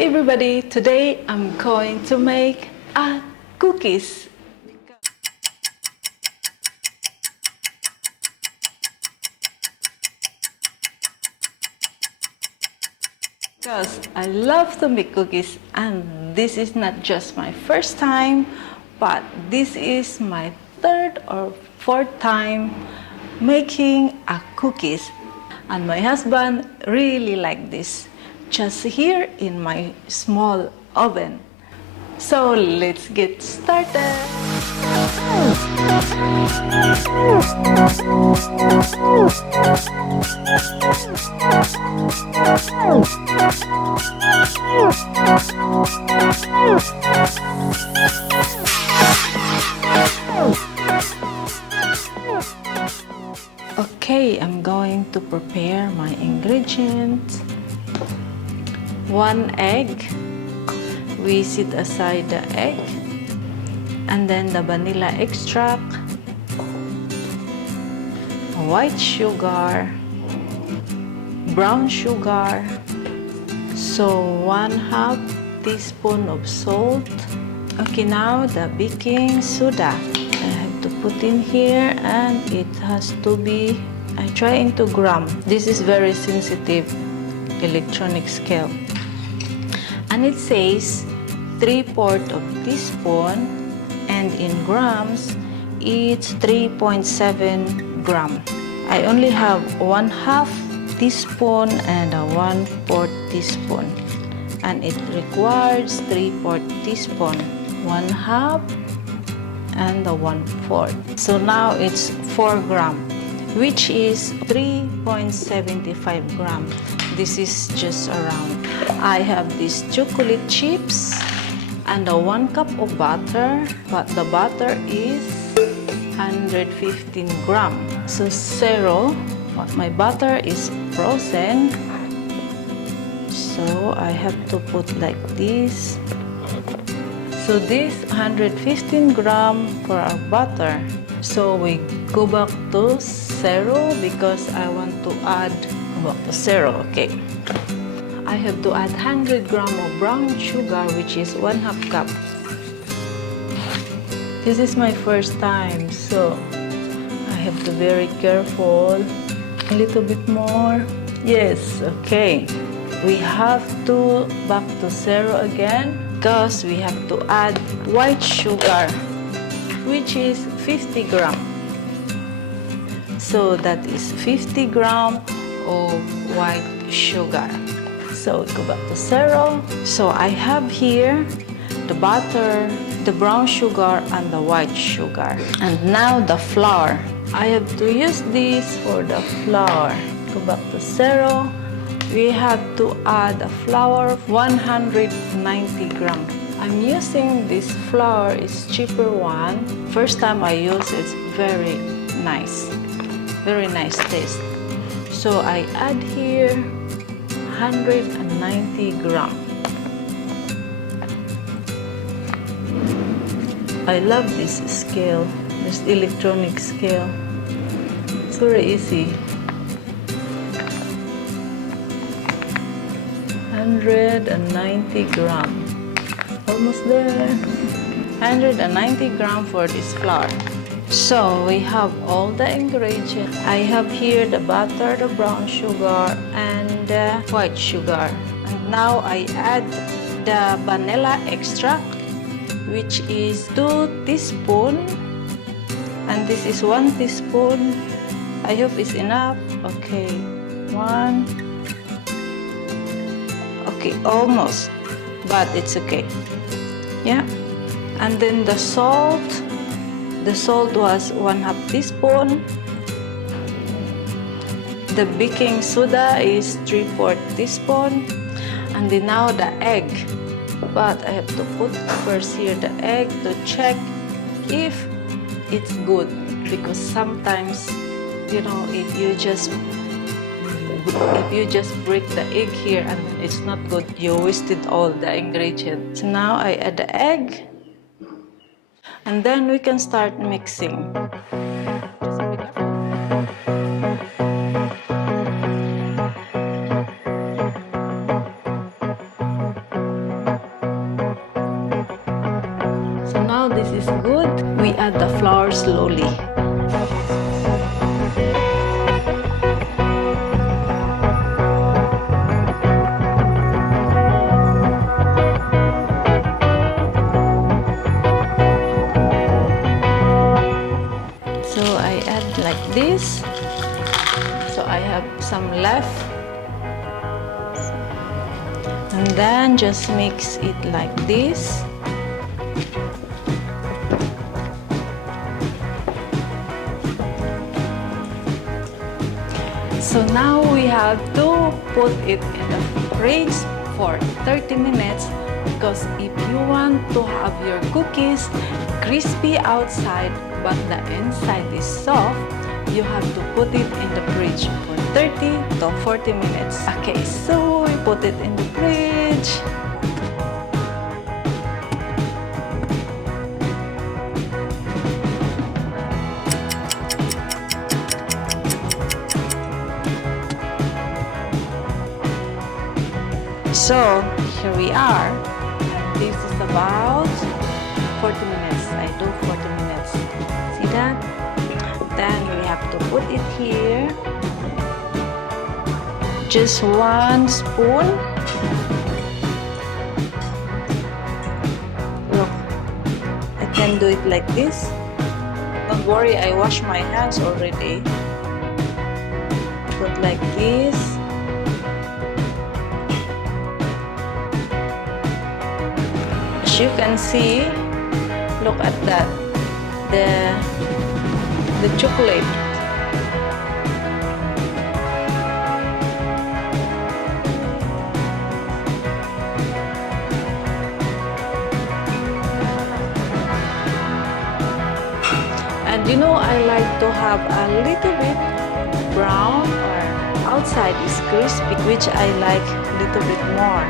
everybody, today I'm going to make cookies. Because I love to make cookies, and this is not just my first time, but this is my third or fourth time making cookies. And my husband really liked this, just here in my small oven. So let's get started. Okay, I'm going to prepare my ingredients. 1 egg. We set aside the egg, and then the vanilla extract, white sugar, brown sugar, so 1/2 teaspoon of salt. Okay, now the baking soda I have to put in here, and it has to be, I try into gram. This is very sensitive electronic scale, and it says 3/4 of teaspoon, and in grams it's 3.7 gram. I only have 1/2 teaspoon and a 1/4 teaspoon, and it requires 3/4 teaspoon, 1/2 and the 1/4. So now it's 4 gram, which is 3.75 gram. This is just around. I have these chocolate chips and a 1 cup of butter, but the butter is 115 gram. So zero, but my butter is frozen, so I have to put like this. So this 115 gram for our butter. So we go back to zero because I want to add, go back to zero, okay. I have to add 100 gram of brown sugar, which is 1/2 cup. This is my first time, so I have to be very careful. A little bit more. Yes, okay. We have to back to zero again because we have to add white sugar, which is 50 gram. So that is 50 gram of white sugar. So go back to zero. So I have here the butter, the brown sugar, and the white sugar. And now the flour. I have to use this for the flour. Go back to zero. We have to add a flour 190 gram. I'm using this flour, it's cheaper one. First time I use it's very nice taste. So I add here 190 gram. I love this scale, this electronic scale. It's very easy. 190 gram. Almost there. 190 gram for this flour. So we have all the ingredients. I have here the butter, the brown sugar, and the white sugar. And now I add the vanilla extract, which is 2 teaspoons, and this is 1 teaspoon. I hope it's enough. Okay, 1. Okay, almost, but it's okay. Yeah, and then the salt. The salt was 1/2 teaspoon. The baking soda is 3/4 teaspoon. And then now the egg. But I have to put first here the egg to check if it's good. Because sometimes, you know, if you just break the egg here and it's not good, you wasted all the ingredients. So now I add the egg. And then we can start mixing. now this is good. We add the flour slowly. So I add like this. So I have some left. And then just mix it like this. So now we have to put it in the fridge for 30 minutes because if you want to have your cookies crispy outside but the inside is soft, you have to put it in the fridge for 30 to 40 minutes. Okay, so we put it in the fridge. So here we are. This is about 40 minutes. I do 40 minutes. See that? Then we have to put it here. Just 1 spoon. Look, I can do it like this. Don't worry, I wash my hands already. Put like this. As you can see, look at that, the chocolate. And you know, I like to have a little bit brown or outside is crispy, which I like a little bit more.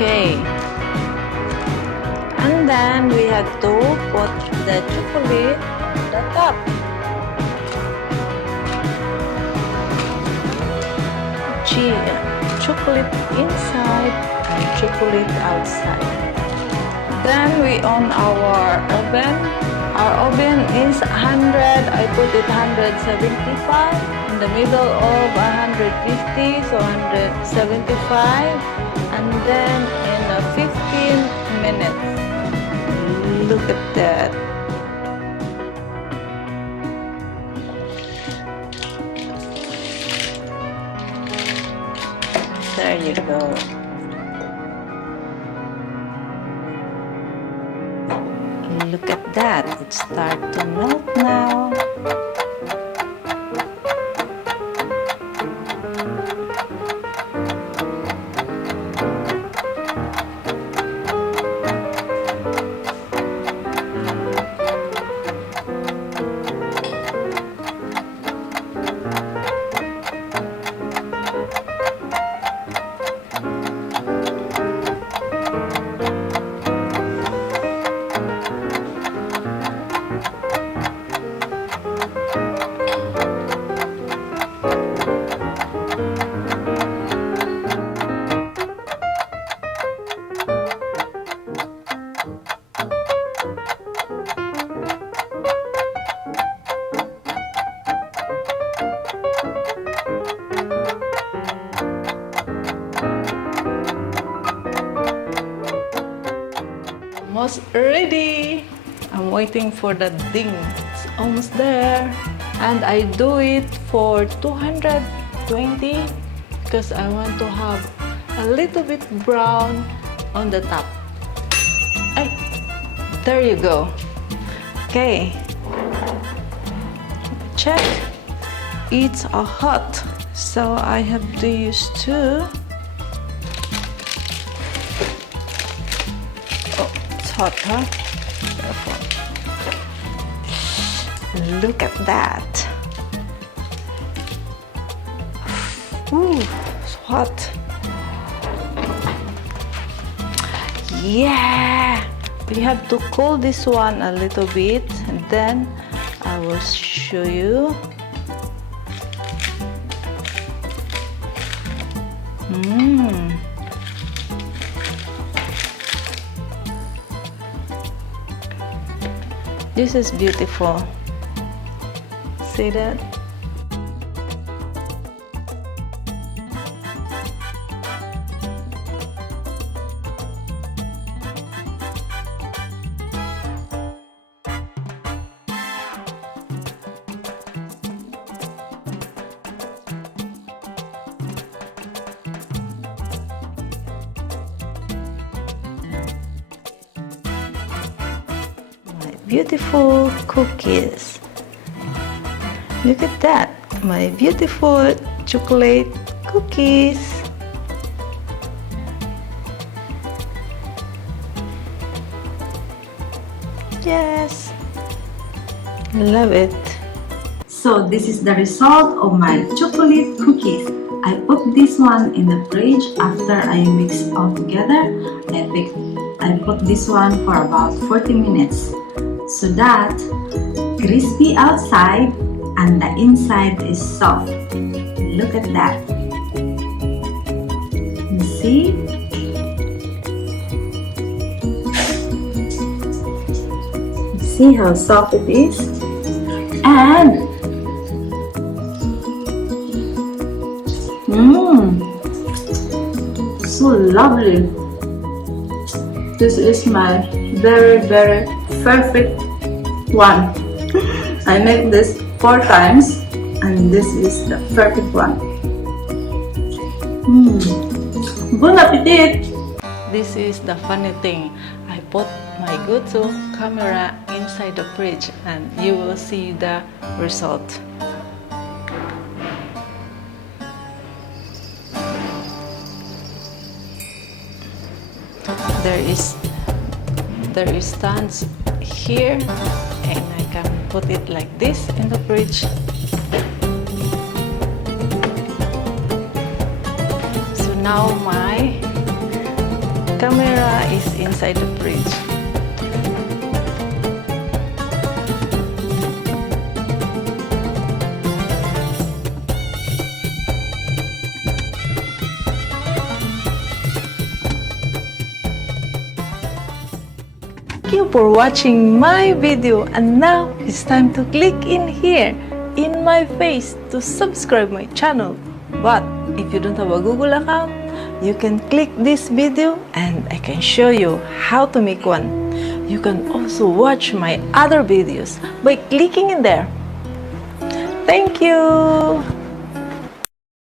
Okay, and then we have to put the chocolate on the top. Chocolate inside and chocolate outside. Then we on our oven. Our oven is 100. I put it 175 in the middle of 150, so 175. And then in 15 minutes. Look at that. There you go. Look at that. It starts to melt now. Almost ready. I'm waiting for the ding. It's almost there. And I do it for 220 because I want to have a little bit brown on the top. Ay, there you go. Okay. Check. It's hot. So I have to use 2. Hot, huh? Careful. Look at that. Ooh, it's hot. Yeah! We have to cool this one a little bit and then I will show you. This is beautiful. See that? Beautiful cookies. Look at that, my beautiful chocolate cookies. Yes, love it. So this is the result of my chocolate cookies. I put this one in the fridge after I mix all together. I put this one for about 40 minutes so that crispy outside and the inside is soft. Look at that. You see? See how soft it is? And so lovely. This is my very perfect one. I make this 4 times and this is the perfect one. Bon appetit! This is the funny thing. I put my go-to camera inside the fridge and you will see the result. There is stands here and I can put it like this in the fridge. So now my camera is inside the fridge. Thank you for watching my video, and now it's time to click in here in my face to subscribe my channel. But if you don't have a Google account, you can click this video and I can show you how to make one. You can also watch my other videos by clicking in there. Thank you!